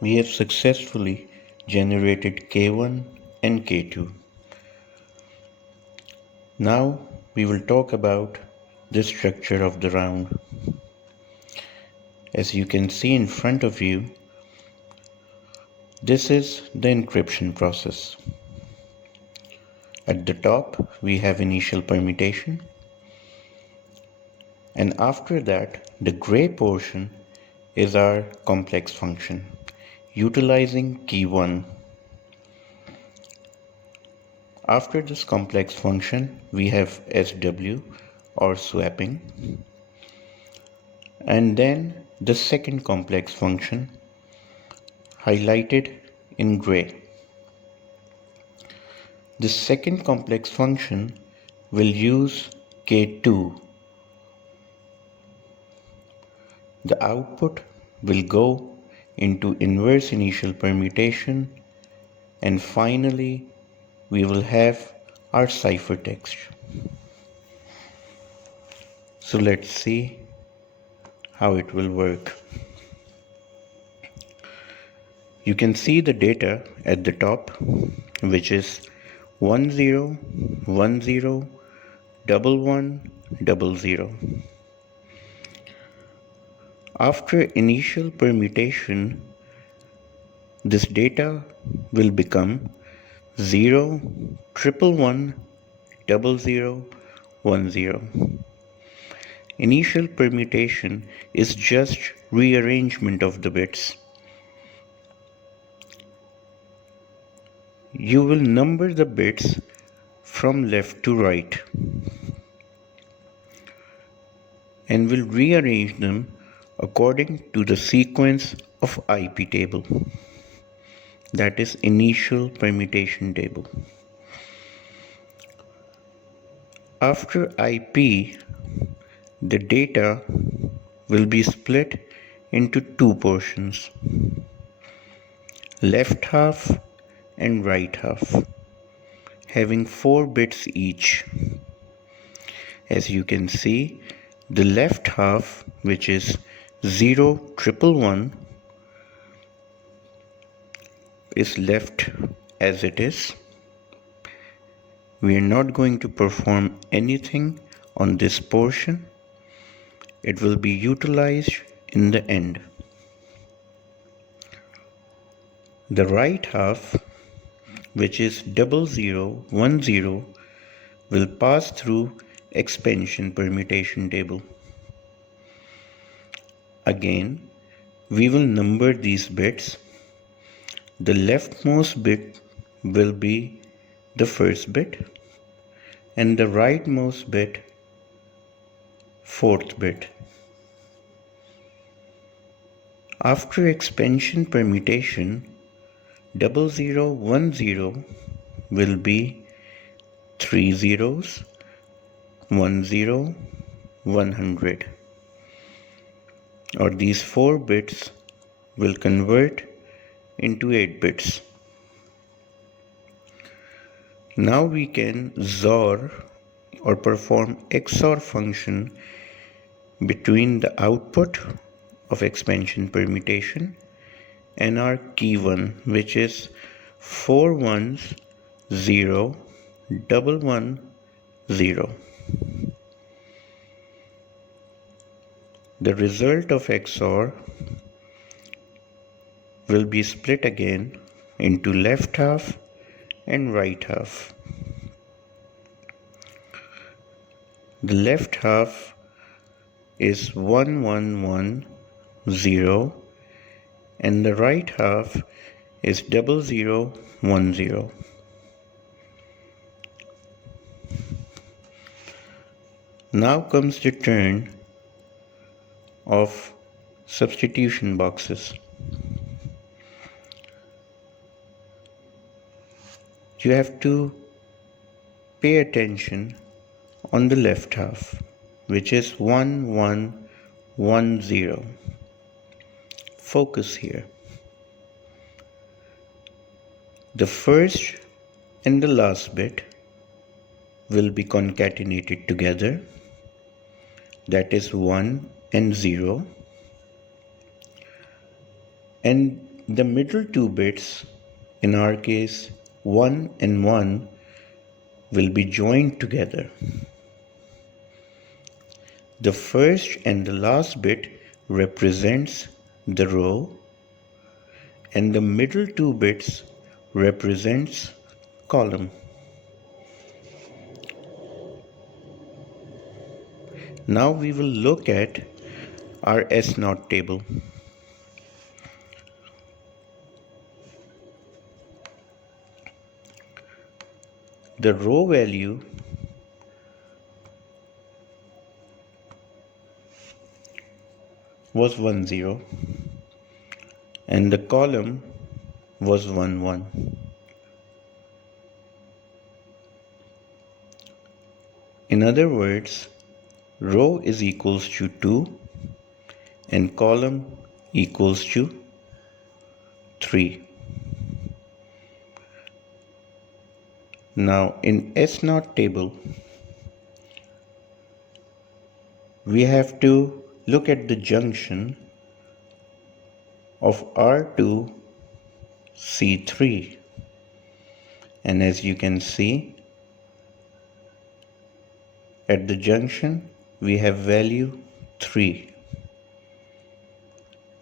We have successfully generated K1 and K2. Now we will talk about the structure of the round. As you can see in front of you, this is the encryption process. At the top, we have initial permutation, and after that, the gray portion is our complex function, utilizing key 1. After this complex function, we have SW or swapping, and then the second complex function highlighted in gray. The second complex function will use K2. The output will go into inverse initial permutation, and finally we will have our ciphertext. So let's see how it will work. You can see the data at the top, which is 10101100. After initial permutation, this data will become 0111010. Initial permutation is just rearrangement of the bits. You will number the bits from left to right and will rearrange them according to the sequence of IP table, that is initial permutation table. After IP, the data will be split into two portions, left half and right half, having 4 bits each. As you can see, the left half, which is 0111, is left as it is. We are not going to perform anything on this portion. It will be utilized in the end. The right half, which is 0010, will pass through expansion permutation table. Again, we will number these bits. The leftmost bit will be the first bit and the rightmost bit fourth bit. After expansion permutation, 0010 will be 3 zeros, 10, 100, or these 4 bits will convert into 8 bits. Now we can XOR or perform XOR function between the output of expansion permutation and our key 1, which is 4 ones 0 1 0. The result of XOR will be split again into left half and right half. The left half is 1110 and the right half is 0010. Now comes the turn of substitution boxes. You have to pay attention on the left half, which is 1110. Focus here. The first and the last bit will be concatenated together, that is 1 and 0, and The middle two bits, in our case 1 and 1, will be joined together. The first and the last bit represents the row, and the middle two bits represents column. Now we will look at our S0 table. The row value was 10 and the column was 11. In other words, row is equals to 2 and column equals to 3. Now in S0 table, we have to look at the junction of R2 C3, and as you can see, at the junction we have value 3.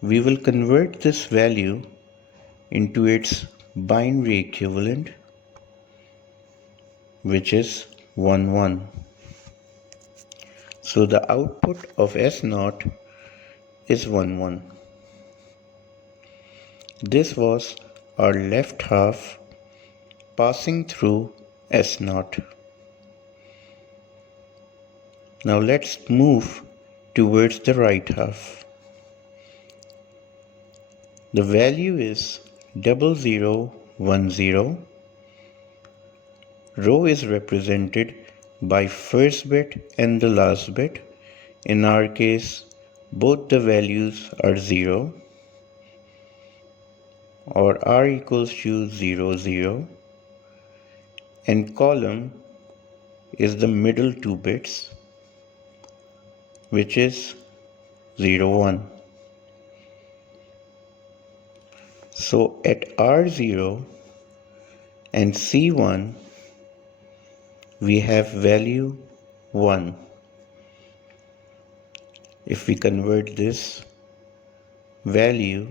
We will convert this value into its binary equivalent, which is 1 1. So the output of S0 is 1 1. This was our left half passing through S0. Now let's move towards the right half. The value is 0010. Row is represented by first bit and the last bit. In our case, both the values are 0 or R equals to 0 0, and column is the middle two bits, which is 0 1. So at R0 and C1 we have value 1. If we convert this value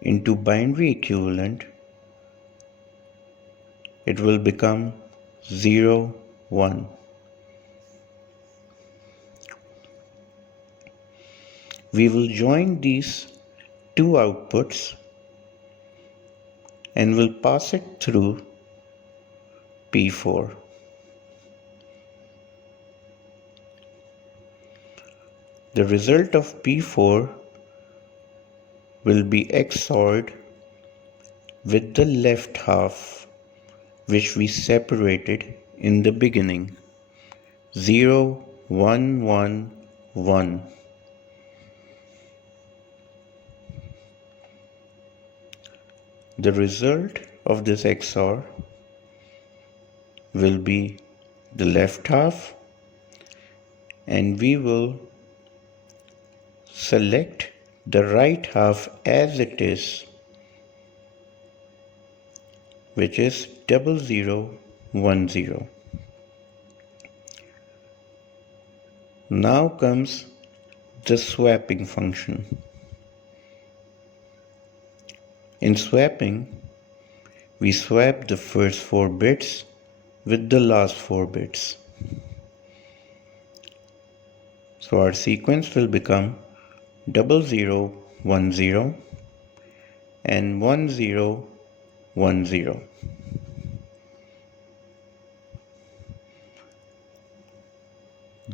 into binary equivalent, it will become 0 1. We will join these two outputs and will pass it through P4. The result of P4 will be XORed with the left half, which we separated in the beginning, 0 1 1 1. The result of this XOR will be the left half, and we will select the right half as it is, which is 0010. Now comes the swapping function. In swapping, we swap the first 4 bits with the last 4 bits. So our sequence will become 0010 and 1010.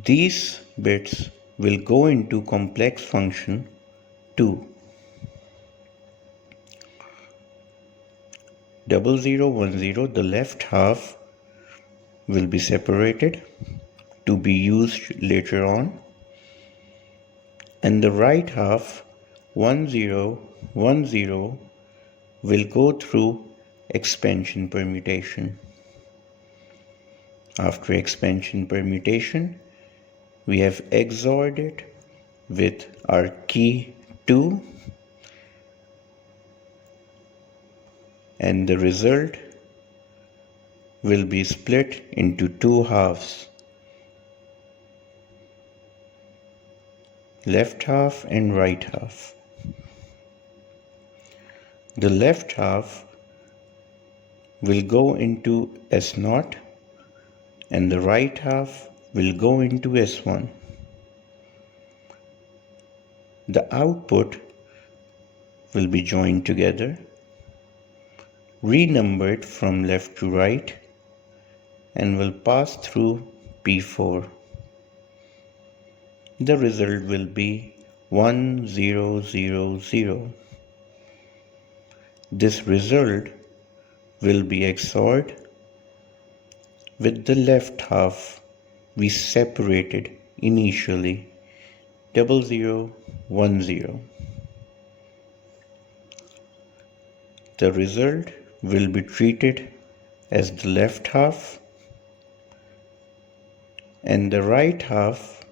These bits will go into complex function 2. 0010, the left half will be separated to be used later on, and the right half 1010 will go through expansion permutation. After expansion permutation, we have XORed it with our key 2, and the result will be split into two halves, left half and right half. The left half will go into S0 and the right half will go into S1. The output will be joined together, renumbered from left to right, and will pass through P4. The result will be 1000. This result will be XORed with the left half we separated initially, 0010. The result will be treated as the left half, and the right half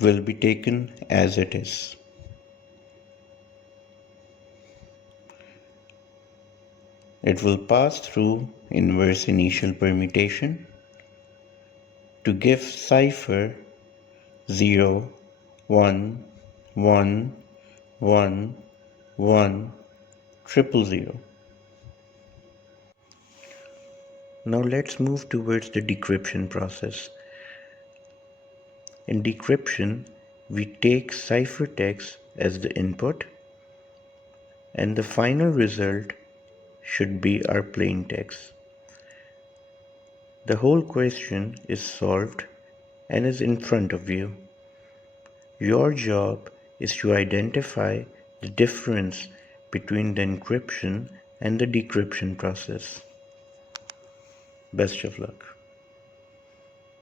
will be taken as it is. It will pass through inverse initial permutation to give cipher 0, 1, 1, 1, 1, 000. Now let's move towards the decryption process. In decryption, we take ciphertext as the input, and the final result should be our plain text. The whole question is solved and is in front of you. Your job is to identify the difference between the encryption and the decryption process. Best of luck.